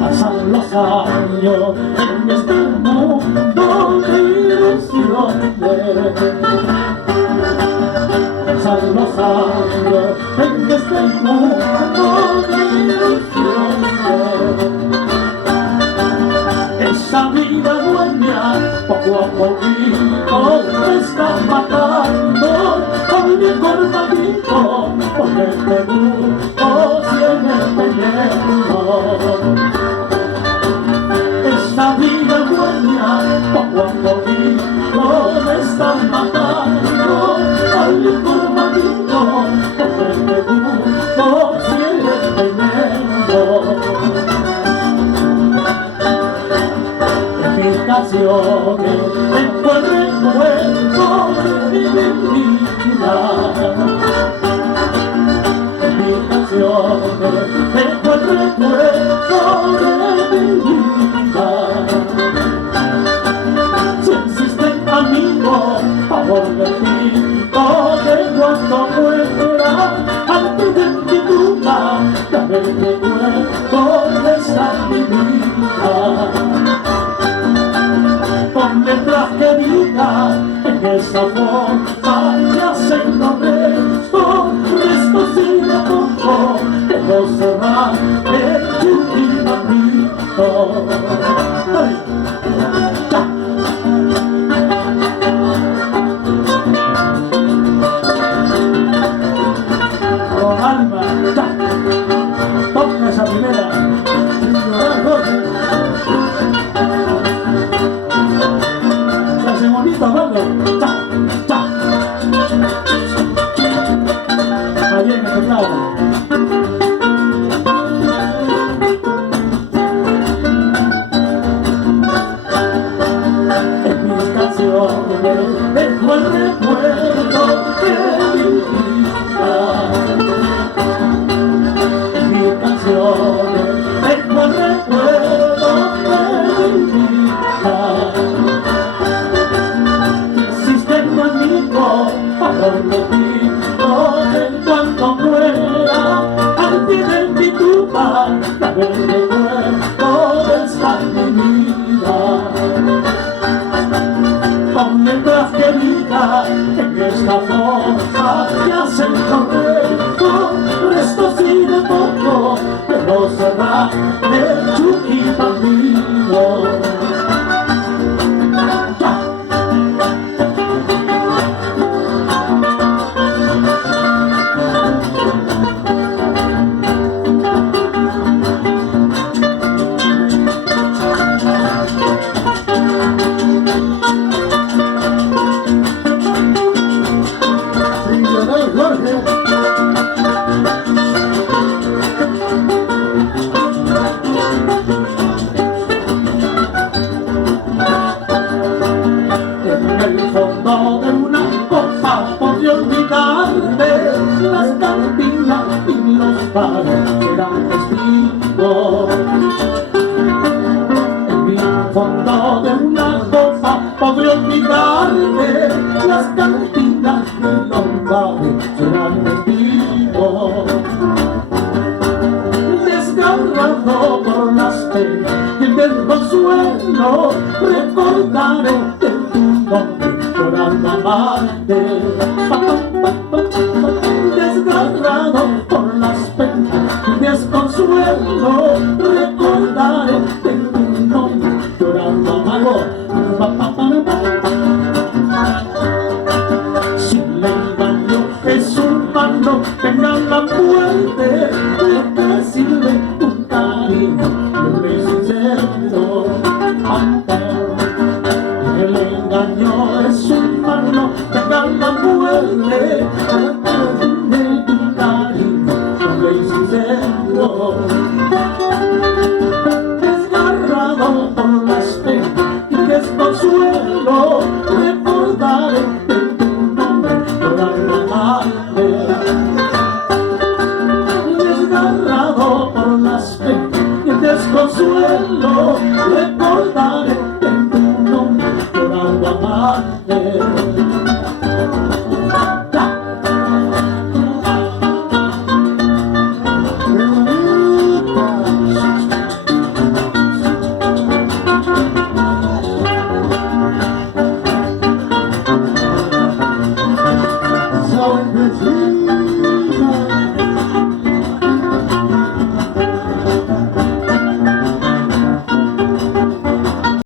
Pasan los años en este mundo de ilusiones. Pasan los años en este mundo de ilusiones. Esa vida dueña poco a poquito me está matando. Con mi cortadito, porque te busco siempre teniendo. Esta vida dueña poco a poquito me está matando. Con mi cortadito, porque te busco siempre teniendo. Canciones tengo el recuerdo de mi vida. Mis canciones tengo el recuerdo de mi vida. Si existen amigos, favor de ti, de cuando muera, antes de mi tumba, dame el recuerdo de esa mi vida. Con letras que digan en esa forma que hacen los restos y de poco que no se va de tu igualito. Con alma, ya, toca esa primera. Bonito, vamos, cha, cha. Ahí en el teclado. En mis canciones dejo el recuerdo de mi vida. En mis canciones dejo el recuerdo de mi vida. Favor de ti, en cuanto muera, antes de mi tumba, dame el recuerdo de esta mi vida. Con letras que digan en esta fosa que hacen correr restos y de poco que no se va de Chucky Bambino. En el fondo de una copa podría olvidarte, las cantinas y los bares serán testigos. En el fondo de una copa podría olvidarte, las cantinas y los bares serán testigos. Desgarrado por las penas y el desconsuelo, recordaré llorando amarte. Desgarrado por las penas y desconsuelo, recordaré de tu nombre llorando amor. Si le engaño es humano, tenga la